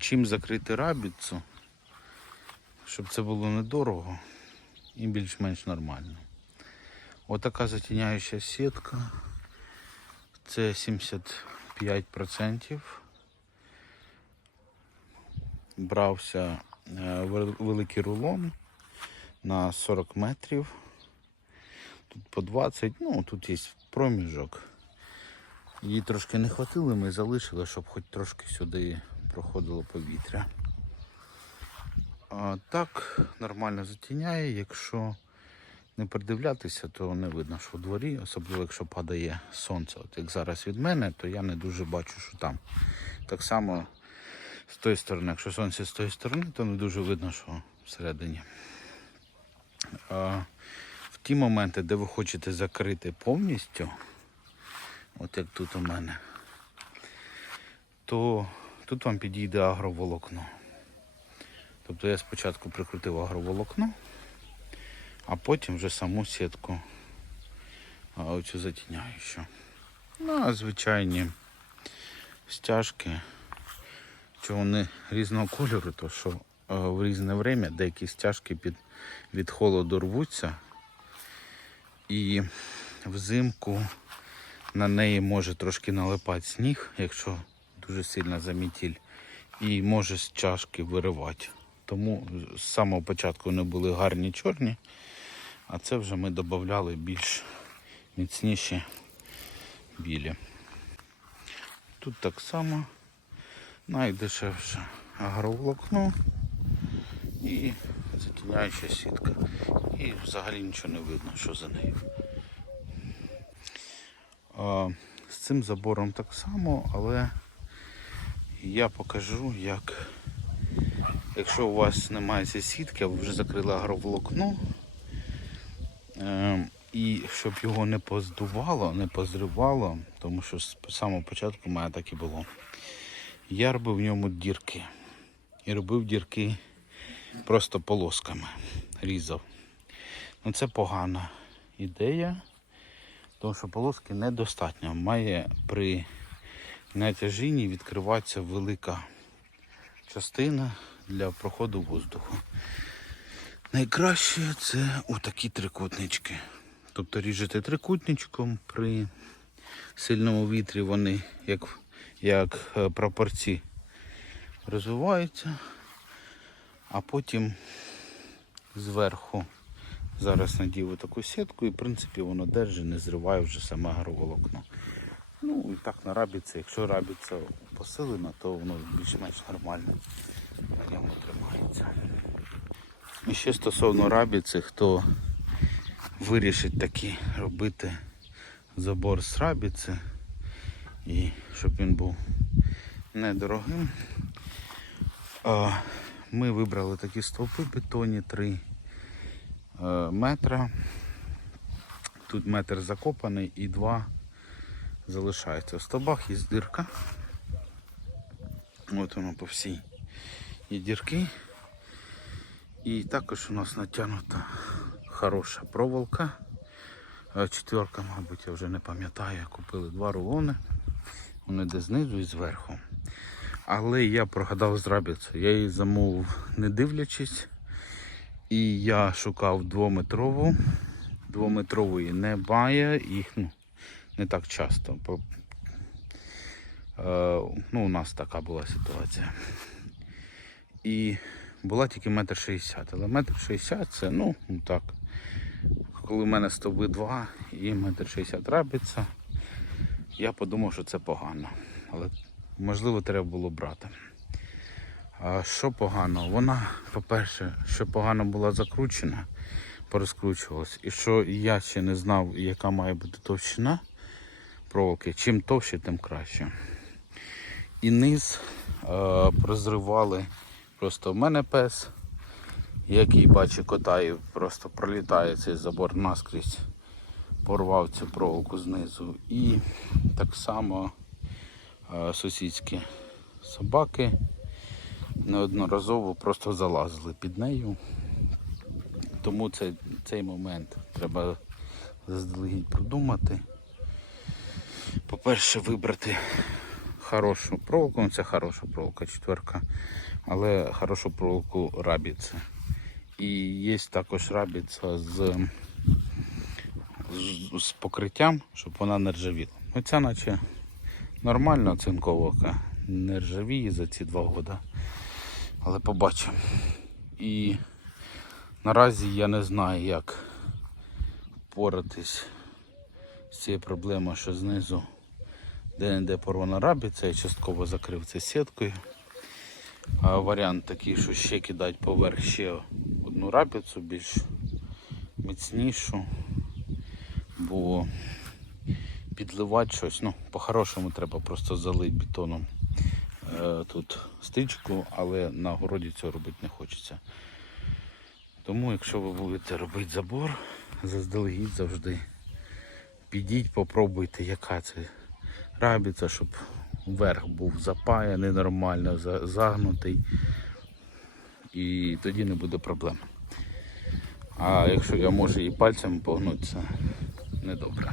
чим закрити рабіцу, щоб це було недорого і більш-менш нормально. Отака затіняюча сітка. Це 75%. Брався е, великий рулон на 40 метрів. Тут по 20, ну тут є проміжок. Її трошки не хватило, ми залишили, щоб хоч трошки сюди проходило повітря. А так нормально затіняє, якщо не придивлятися, то не видно, що в дворі, особливо якщо падає сонце. От як зараз від мене, то я не дуже бачу, що там. Так само з тої сторони, якщо сонце з тої сторони, то не дуже видно, що всередині. А, в ті моменти, де ви хочете закрити повністю, от як тут у мене, то тут вам підійде агроволокно. Тобто я спочатку прикрутив агроволокно, а потім вже саму сітку оцю затіняючу. Ну, а звичайні стяжки, що вони різного кольору, то що е, в різне время деякі стяжки під, від холоду рвуться і взимку на неї може трошки налипати сніг, якщо дуже сильно замітіль, і може з чашки виривати. Тому з самого початку вони були гарні чорні, а це вже ми додавали більш міцніші білі. Тут так само найдешевше агроволокно і затіняюча сітка. І взагалі нічого не видно, що за нею. З цим забором так само, але я покажу, як якщо у вас немає цієї сітки, ви вже закрили агроволокно, е, і щоб його не поздувало, не позривало, тому що з самого початку у мене так і було. Я робив в ньому дірки. І робив дірки просто полосками. Різав. Ну це погана ідея, тому що полоски недостатньо. Має при натяжінні відкриватися велика частина для проходу воздуху. Найкраще це отакі трикутнички. Тобто ріжете трикутничком при сильному вітрі вони як, як е, прапорці розвиваються, а потім зверху зараз надію таку сітку і в принципі воно держить, не зриває вже саме агроволокно. Ну і так на рабіці, якщо рабіця посилена, то воно більш-менш нормально на ньому тримається. І ще стосовно рабіці, хто вирішить таки робити забор з рабіці, і щоб він був недорогим. Ми вибрали такі стовпи бетонні 3 е, метра. Тут метр закопаний і два залишається. В стовбах є дирка. От воно по всій є дірки. І також у нас натягнута хороша проволока. Четверка, мабуть, я вже не пам'ятаю. Купили два рулони. Вони де знизу і зверху. Але я прогадав з рабіцею. Я її замовив не дивлячись. І я шукав двометрову. Двометрової немає, їх ну, не так часто. Е, ну, у нас така була ситуація. І була тільки метр шістдесят. Але метр шістдесят це, ну, ну так. Коли в мене стовби два і метр шістдесят рабиться, я подумав, що це погано. Але можливо треба було брати. А що погано? Вона, по-перше, що погано була закручена, порозкручувалась. І що я ще не знав, яка має бути товщина проволоки. Чим товще, тим краще. І низ е, прозривали. Просто в мене пес, який бачить кота і просто пролітає цей забор наскрізь, порвав цю проволоку знизу. І так само е, сусідські собаки неодноразово просто залазили під нею. Тому цей, цей момент треба заздалегідь продумати. По-перше, вибрати хорошу проволоку, ну це хороша проволока, четверка, але хорошу проволоку рабіце. І є також рабіця з, з, з покриттям, щоб вона не ржавіла. Оця наче нормальна цинковка, не ржавіє за ці два роки. Але побачимо. І наразі я не знаю, як впоратись з цією проблемою, що знизу де-не-де порвана рабіця, я частково закрив це сіткою. А варіант такий, що ще кидати поверх ще одну рабіцу, більш міцнішу, бо підливати щось, ну, по-хорошому треба просто залити бетоном е, тут стичку, але на городі цього робити не хочеться. Тому, якщо ви будете робити забор, заздалегідь завжди підіть, попробуйте, яка це рабіця, щоб верх був запаяний нормально, загнутий. І тоді не буде проблем. А якщо я можу і пальцем погнутися, недобре.